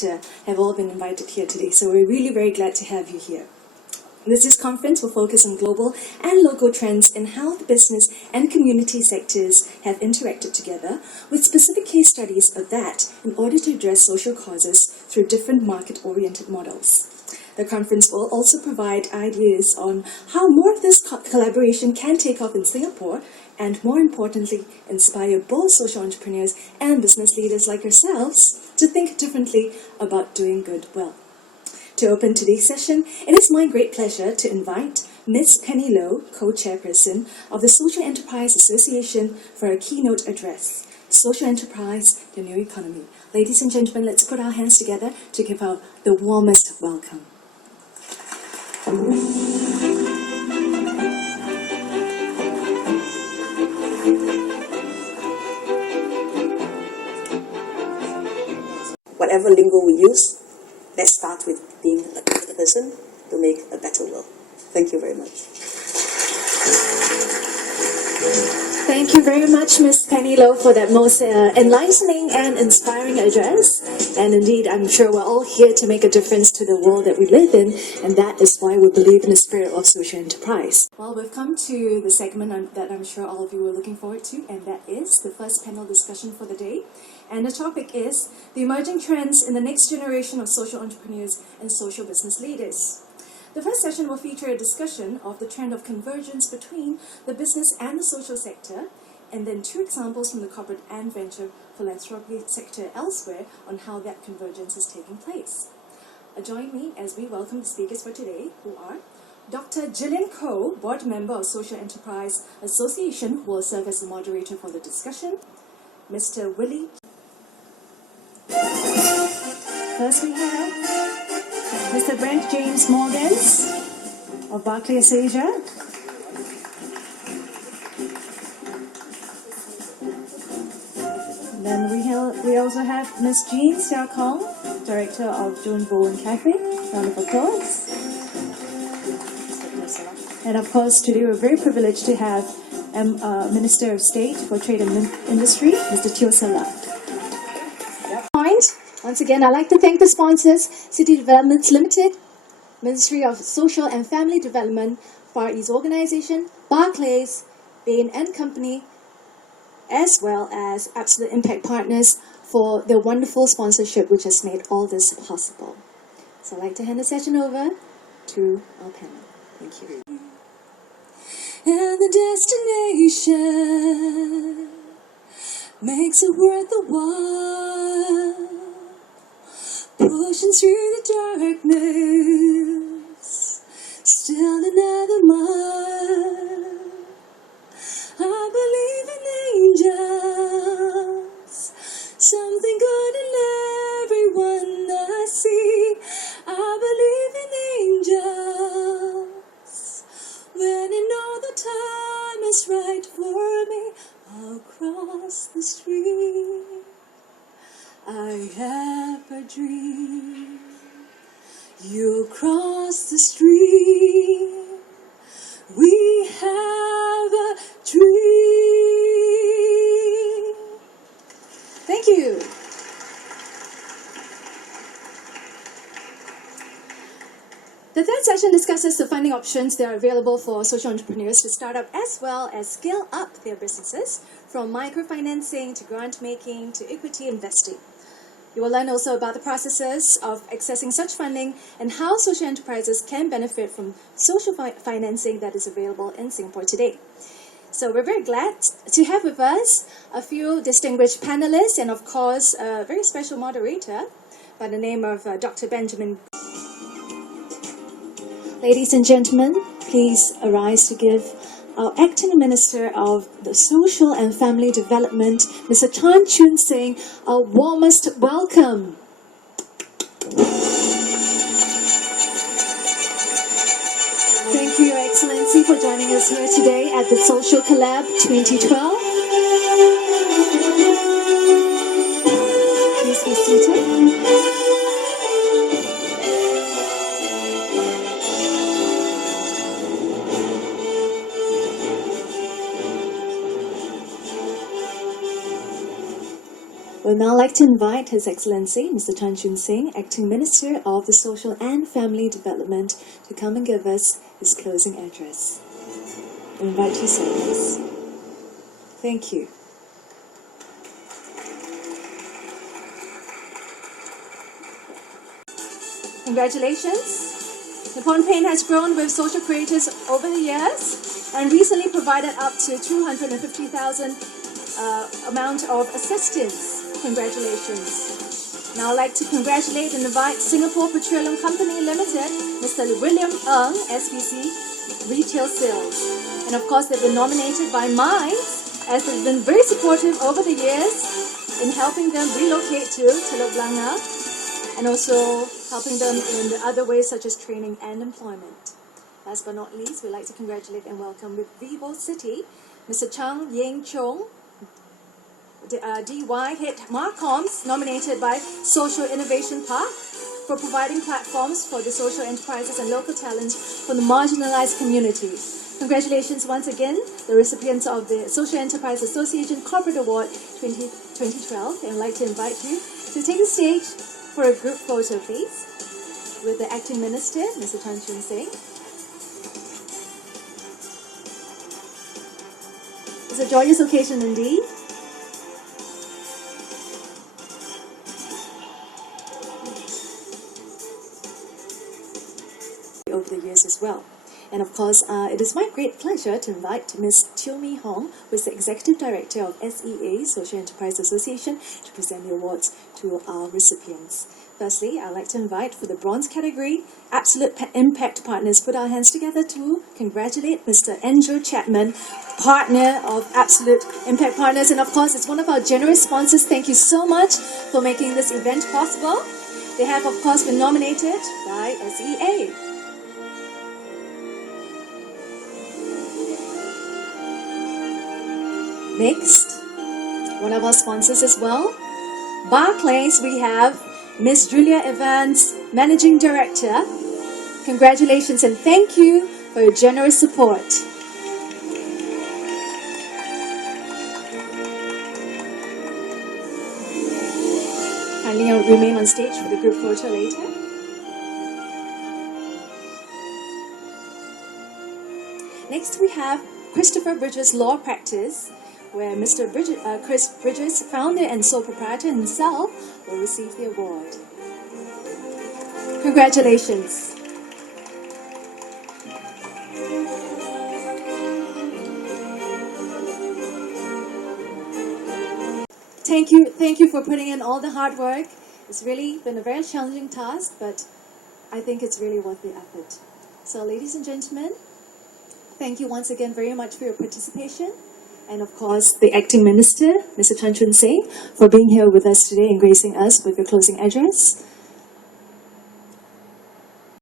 sector have all been invited here today. So we're really very glad to have you here. This conference will focus on global and local trends in how the business and community sectors have interacted together, with specific case studies of that in order to address social causes through different market-oriented models. The conference will also provide ideas on how more of this collaboration can take off in Singapore, and more importantly, inspire both social entrepreneurs and business leaders like yourselves to think differently about doing good well. To open today's session, it is my great pleasure to invite Ms. Penny Low, Co-Chairperson of the Social Enterprise Association, for a keynote address, Social Enterprise, the New Economy. Ladies and gentlemen, let's put our hands together to give her the warmest welcome. Whatever lingo we use, let's start with being a better person to make a better world. Thank you very much. Thank you very much, Ms. Penny Low, for that most enlightening and inspiring address. And indeed, I'm sure we're all here to make a difference to the world that we live in, and that is why we believe in the spirit of social enterprise. Well, we've come to the segment that I'm sure all of you are looking forward to, and that is the first panel discussion for the day. And the topic is the emerging trends in the next generation of social entrepreneurs and social business leaders. The first session will feature a discussion of the trend of convergence between the business and the social sector, and then 2 examples from the corporate and venture philanthropy sector elsewhere on how that convergence is taking place. Join me as we welcome the speakers for today, who are Dr. Gillian Koh, Board Member of Social Enterprise Association, who will serve as the moderator for the discussion. Mr. Willie. First we have Mr. Brent James Morgans of Barclays Asia. Then we also have Ms. Jean Sia Kong, Director of Joan Bowen Cafe. Round of applause. And of course, today we're very privileged to have Minister of State for Trade and Industry, Mr. Teo Sala. Once again, I'd like to thank the sponsors, City Developments Limited, Ministry of Social and Family Development, Far East Organization, Barclays, Bain & Company, as well as Absolute Impact Partners for their wonderful sponsorship, which has made all this possible. So I'd like to hand the session over to our panel. Thank you. And the destination makes it worth the while, pushing through the darkness, still another mile. I believe in angels, something good in everyone I see. I believe in angels, when I know the time is right for me, I'll cross the street. I have a dream. You'll cross the street. We have a dream. Thank you. The third session discusses the funding options that are available for social entrepreneurs to start up as well as scale up their businesses, from microfinancing to grant making to equity investing. You will learn also about the processes of accessing such funding and how social enterprises can benefit from social financing that is available in Singapore today. So we're very glad to have with us a few distinguished panelists and of course a very special moderator by the name of Dr. Benjamin. Ladies and gentlemen, please arise to give our Acting Minister of the Social and Family Development, Mr. Chan Chun Sing, our warmest welcome. Thank you, Your Excellency, for joining us here today at the Social Collab 2012. Please be seated. We'll now like to invite His Excellency, Mr. Chan Chun Sing, Acting Minister of the Social and Family Development, to come and give us his closing address. I invite you, sir, please. Thank you. Congratulations. Nippon Paint has grown with social creators over the years and recently provided up to 250,000 amount of assistance. Congratulations. Now I'd like to congratulate and invite Singapore Petroleum Company Limited, Mr. William Ng, SPC, Retail Sales. And of course they've been nominated by Minds as they've been very supportive over the years in helping them relocate to Telok Blangah and also helping them in the other ways such as training and employment. Last but not least, we'd like to congratulate and welcome with Vivo City, Mr. Chang Ying Chong, DY Head Marcoms, nominated by Social Innovation Park for providing platforms for the social enterprises and local talents from the marginalized communities. Congratulations once again, the recipients of the Social Enterprise Association Corporate Award 2012. And I'd like to invite you to take the stage for a group photo, please, with the Acting Minister, Mr. Chan Chun Sing. It's a joyous occasion indeed. Over the years as well. And of course, it is my great pleasure to invite Ms. Teo Mi Hong, who is the Executive Director of SEA, Social Enterprise Association, to present the awards to our recipients. Firstly, I'd like to invite for the bronze category, Absolute Impact Partners. Put our hands together to congratulate Mr. Andrew Chapman, partner of Absolute Impact Partners. And of course, it's one of our generous sponsors. Thank you so much for making this event possible. They have, of course, been nominated by SEA. Next, one of our sponsors as well, Barclays, we have Miss Julia Evans, Managing Director. Congratulations and thank you for your generous support. Kindly remain on stage for the group photo later. Next, we have Christopher Bridges Law Practice, where Mr. Chris Bridges, founder and sole proprietor himself, will receive the award. Congratulations. Thank you for putting in all the hard work. It's really been a very challenging task, but I think it's really worth the effort. So ladies and gentlemen, thank you once again very much for your participation. And of course, the Acting Minister, Mr. Chan Chun Sing, for being here with us today and gracing us with your closing address.